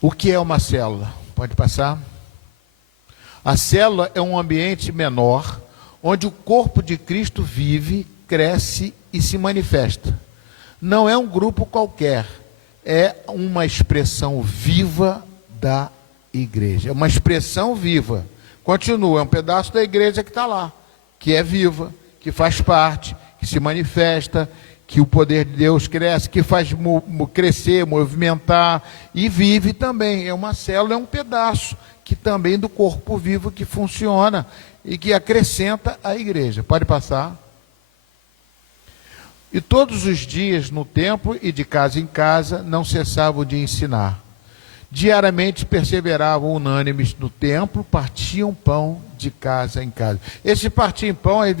O que é uma célula? Pode passar. A célula é um ambiente menor, onde o corpo de Cristo vive, cresce e se manifesta. Não é um grupo qualquer, é uma expressão viva da igreja. É uma expressão viva. Continua, é um pedaço da igreja que está lá, que é viva, que faz parte, que se manifesta, que o poder de Deus cresce, que faz crescer, movimentar e vive também. É uma célula, é um pedaço que também do corpo vivo que funciona e que acrescenta a igreja. Pode passar. E todos os dias no templo e de casa em casa não cessavam de ensinar. Diariamente perseveravam unânimes no templo, partiam pão de casa em casa. Esse partir pão, aí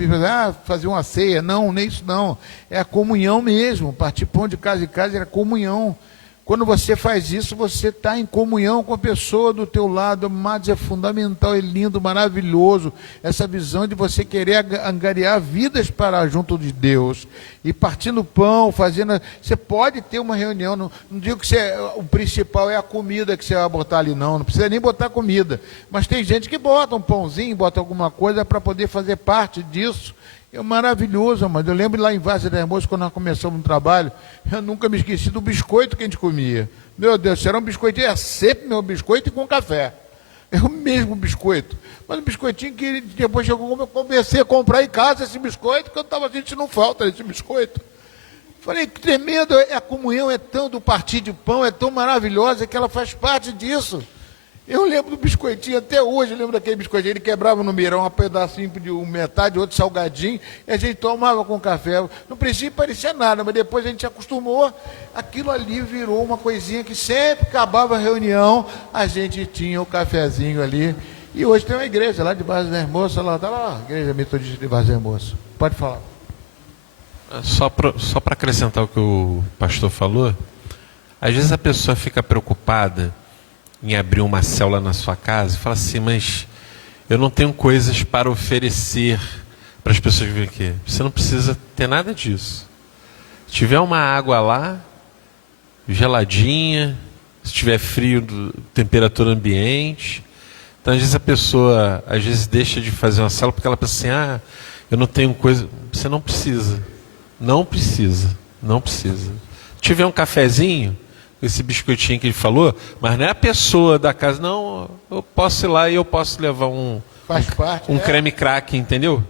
fazer uma ceia, não, nem isso não. É a comunhão mesmo. Partir pão de casa em casa era comunhão. Quando você faz isso, você está em comunhão com a pessoa do teu lado. Mas é fundamental, é lindo, maravilhoso. Essa visão de você querer angariar vidas para junto de Deus. E partindo pão, fazendo... Você pode ter uma reunião, não digo que o principal é a comida que você vai botar ali, não precisa nem botar comida. Mas tem gente que bota um pãozinho, bota alguma coisa para poder fazer parte disso. É maravilhoso, mas eu lembro lá em Várzea das Moças, quando nós começamos um trabalho, eu nunca me esqueci do biscoito que a gente comia. Meu Deus, era um biscoito, era sempre meu biscoito e com café. É o mesmo biscoito. Mas um biscoitinho que depois eu comecei a comprar em casa esse biscoito, que eu estava sentindo falta desse biscoito. Falei, que tremendo, a comunhão é tão do partir de pão, é tão maravilhosa que ela faz parte disso. Eu lembro do biscoitinho, até hoje eu lembro daquele biscoitinho, ele quebrava no mirão um pedacinho de metade, outro salgadinho, e a gente tomava com café. No princípio parecia nada, mas depois a gente se acostumou, aquilo ali virou uma coisinha que sempre acabava a reunião, a gente tinha o cafezinho ali. E hoje tem uma igreja lá de Várzea das Moças, lá está lá, a igreja metodista de Várzea das Moças. Pode falar. Só para acrescentar o que o pastor falou, às vezes a pessoa fica preocupada em abrir uma célula na sua casa e fala assim, mas eu não tenho coisas para oferecer para as pessoas que vêm aqui. Você não precisa ter nada disso. Se tiver uma água lá, geladinha, se tiver frio, temperatura ambiente. Então, às vezes a pessoa deixa de fazer uma célula porque ela pensa assim, eu não tenho coisa. Você não precisa. Não precisa. Não precisa. Se tiver um cafezinho, esse biscoitinho que ele falou, mas não é a pessoa da casa, não, eu posso ir lá e eu posso levar um creme crack, entendeu?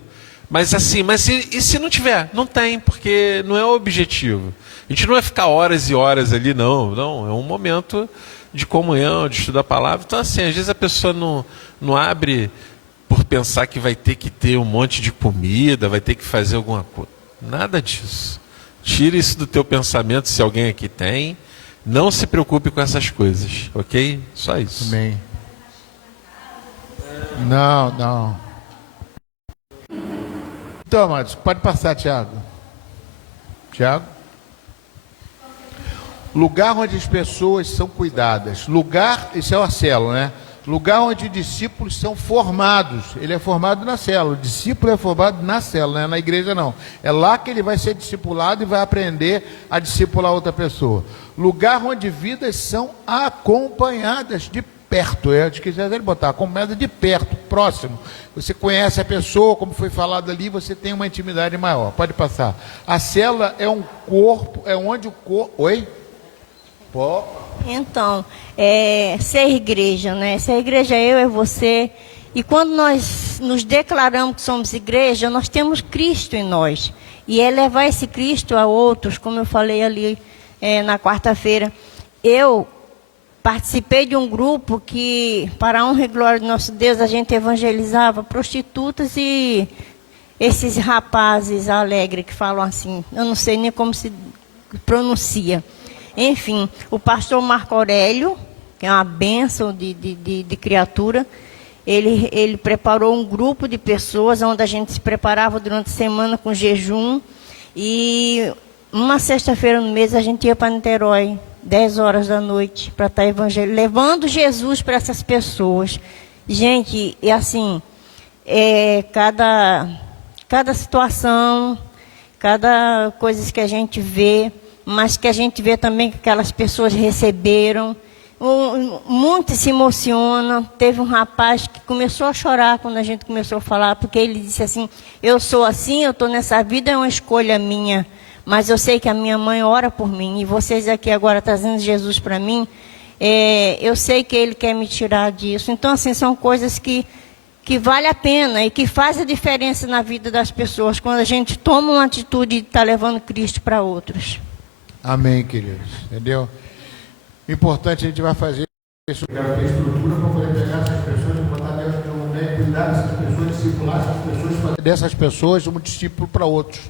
Mas assim, e se não tiver? Não tem, porque não é o objetivo. A gente não vai ficar horas e horas ali, não, é um momento de comunhão, de estudar a palavra. Então assim, às vezes a pessoa não abre por pensar que vai ter que ter um monte de comida, vai ter que fazer alguma coisa. Nada disso. Tira isso do teu pensamento, se alguém aqui tem. Não se preocupe com essas coisas, ok? Só isso. Amém. Não. Então, amados, pode passar, Tiago. Lugar onde as pessoas são cuidadas. Lugar, isso é uma célula, né? Lugar onde discípulos são formados. Ele é formado na célula. O discípulo é formado na célula, não é na igreja não. É lá que ele vai ser discipulado e vai aprender a discipular outra pessoa. Lugar onde vidas são acompanhadas de perto. Eu quiser ele botar acompanhada de perto, próximo. Você conhece a pessoa, como foi falado ali, você tem uma intimidade maior. Pode passar. A célula é um corpo, é onde o corpo... Oi? Então, ser igreja, né? Ser igreja é eu, é você. E quando nós nos declaramos que somos igreja, nós temos Cristo em nós. E é levar esse Cristo a outros, como eu falei ali na quarta-feira. Eu participei de um grupo que, para a honra e glória do nosso Deus, a gente evangelizava prostitutas e esses rapazes alegres que falam assim, eu não sei nem como se pronuncia. Enfim, o pastor Marco Aurélio, que é uma bênção de criatura, ele preparou um grupo de pessoas, onde a gente se preparava durante a semana com jejum, e uma sexta-feira no mês a gente ia para Niterói, 10 horas da noite, para estar levando Jesus para essas pessoas. Gente, e assim, cada situação, cada coisa que a gente vê, mas que a gente vê também que aquelas pessoas receberam, muito se emociona. Teve um rapaz que começou a chorar quando a gente começou a falar, porque ele disse assim, eu sou assim, eu estou nessa vida, é uma escolha minha, mas eu sei que a minha mãe ora por mim, e vocês aqui agora trazendo Jesus para mim, eu sei que Ele quer me tirar disso. Então, assim, são coisas que vale a pena e que faz a diferença na vida das pessoas, quando a gente toma uma atitude de estar levando Cristo para outros. Amém, queridos. Entendeu? Importante, a gente vai fazer isso, a estrutura para poder pegar essas pessoas e botar dentro de um meio, cuidar dessas pessoas, discipular essas pessoas, fazer dessas pessoas um discípulo para outros.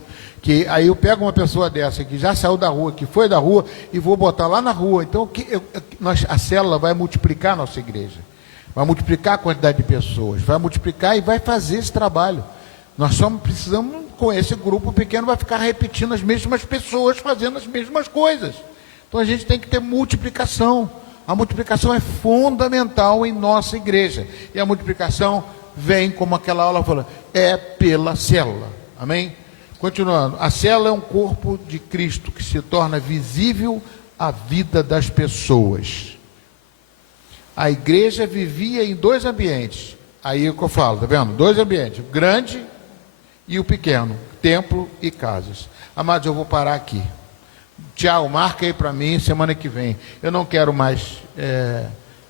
Que aí eu pego uma pessoa dessa que já saiu da rua, que foi da rua, e vou botar lá na rua. Então a célula vai multiplicar a nossa igreja, vai multiplicar a quantidade de pessoas, vai multiplicar e vai fazer esse trabalho. Nós só precisamos, com esse grupo pequeno, vai ficar repetindo as mesmas pessoas, fazendo as mesmas coisas. Então a gente tem que ter multiplicação. A multiplicação é fundamental em nossa igreja. E a multiplicação vem, como aquela aula falou, é pela célula. Amém? Continuando, a célula é um corpo de Cristo que se torna visível à vida das pessoas. A igreja vivia em dois ambientes. Aí é o que eu falo, tá vendo? Dois ambientes, o grande e o pequeno, templo e casas. Amados, eu vou parar aqui. Tiago, marca aí para mim semana que vem. Eu não quero mais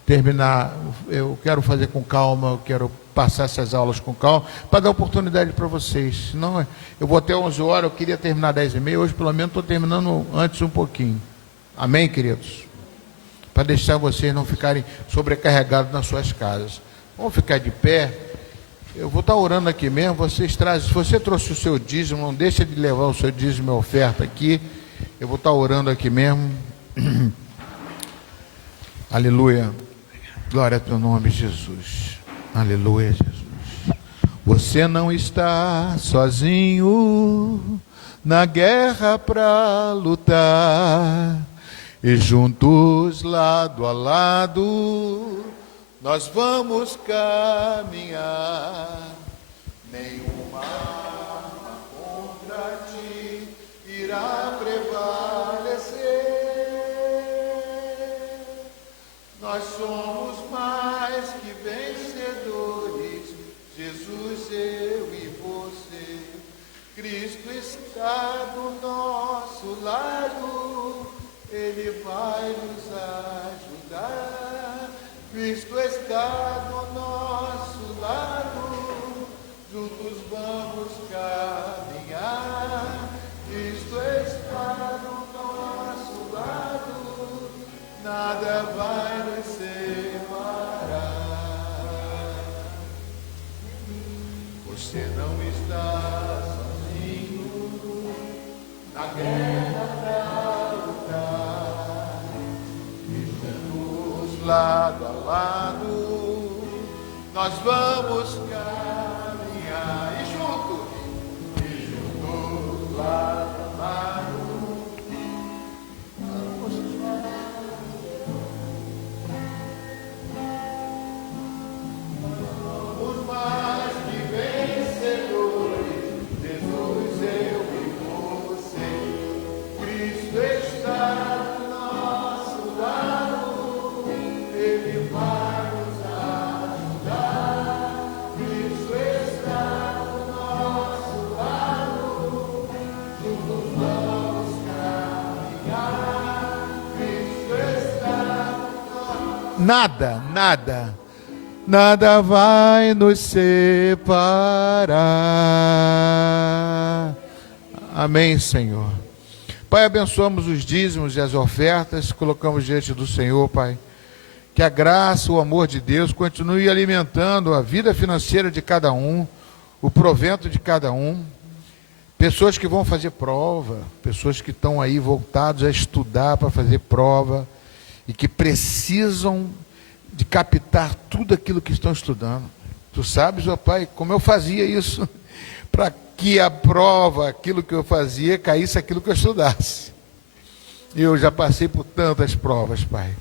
terminar, eu quero fazer com calma, eu quero passar essas aulas com calma, para dar oportunidade para vocês. Senão, eu vou até 11 horas, eu queria terminar 10h30, hoje pelo menos estou terminando antes um pouquinho. Amém, queridos? Para deixar vocês não ficarem sobrecarregados nas suas casas. Vamos ficar de pé. Eu vou estar orando aqui mesmo, vocês trazem, se você trouxe o seu dízimo, não deixa de levar o seu dízimo e oferta aqui. Eu vou estar orando aqui mesmo. Aleluia. Glória ao teu nome, Jesus. Aleluia, Jesus. Você não está sozinho na guerra para lutar. E juntos, lado a lado, nós vamos caminhar. Nenhuma arma contra ti irá prevalecer. Nós somos mais que vencedores, Jesus, eu e você. Cristo está do nosso lado, Ele vai nos ajudar. Cristo está do nosso lado, juntos vamos caminhar. Cristo está do nosso lado, nada vai nos separar. Você não está sozinho na guerra pra lutar. E juntos, lado a lado, nós vamos caminhar. E juntos, lado a lado, somos mais que vencedores, Jesus, eu e você. Cristo está do nosso lado, Ele vai nos ajudar. Cristo está do nosso lado, juntos vamos caminhar. Cristo está do nosso nada vai nos separar. Amém, Senhor. Pai, abençoamos os dízimos e as ofertas, colocamos diante do Senhor, Pai. Que a graça, o amor de Deus continue alimentando a vida financeira de cada um, o provento de cada um. Pessoas que vão fazer prova, pessoas que estão aí voltados a estudar para fazer prova e que precisam de captar tudo aquilo que estão estudando. Tu sabes, ó Pai, como eu fazia isso para que a prova, aquilo que eu fazia, caísse aquilo que eu estudasse. Eu já passei por tantas provas, Pai.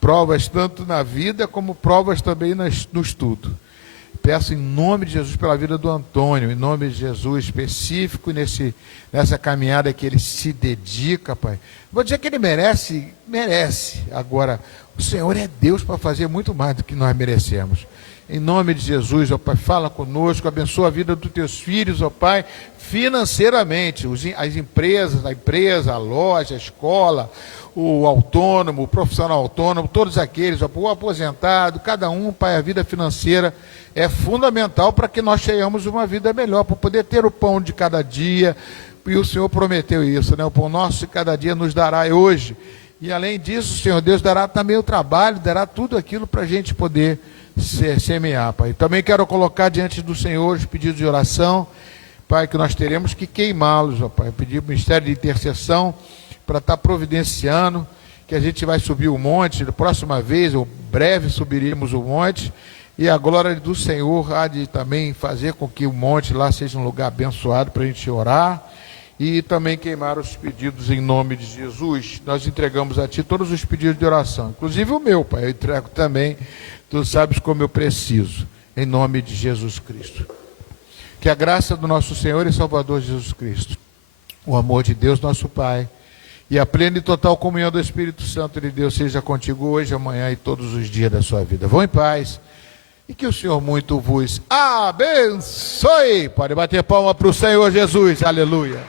Provas tanto na vida como provas também no estudo. Peço em nome de Jesus pela vida do Antônio, em nome de Jesus específico, nessa caminhada que ele se dedica, Pai. Vou dizer que ele merece. Agora, o Senhor é Deus para fazer muito mais do que nós merecemos. Em nome de Jesus, ó Pai, fala conosco, abençoa a vida dos teus filhos, ó Pai, financeiramente, as empresas, a loja, a escola, o autônomo, o profissional autônomo, todos aqueles, ó, o aposentado, cada um, Pai, a vida financeira é fundamental para que nós tenhamos uma vida melhor, para poder ter o pão de cada dia, e o Senhor prometeu isso, né? O pão nosso de cada dia nos dará hoje, e além disso, Senhor Deus dará também o trabalho, dará tudo aquilo para a gente poder semear, Pai. Também quero colocar diante do Senhor os pedidos de oração, Pai, que nós teremos que queimá-los, ó Pai. Pedir o ministério de intercessão para estar providenciando, que a gente vai subir o monte, da próxima vez, ou breve subiremos o monte, e a glória do Senhor há de também fazer com que o monte lá seja um lugar abençoado para a gente orar, e também queimar os pedidos em nome de Jesus. Nós entregamos a Ti todos os pedidos de oração, inclusive o meu, Pai, eu entrego também. Tu sabes como eu preciso, em nome de Jesus Cristo. Que a graça do nosso Senhor e Salvador Jesus Cristo, o amor de Deus, nosso Pai, e a plena e total comunhão do Espírito Santo de Deus seja contigo hoje, amanhã e todos os dias da sua vida. Vão em paz e que o Senhor muito vos abençoe. Pode bater palma para o Senhor Jesus. Aleluia.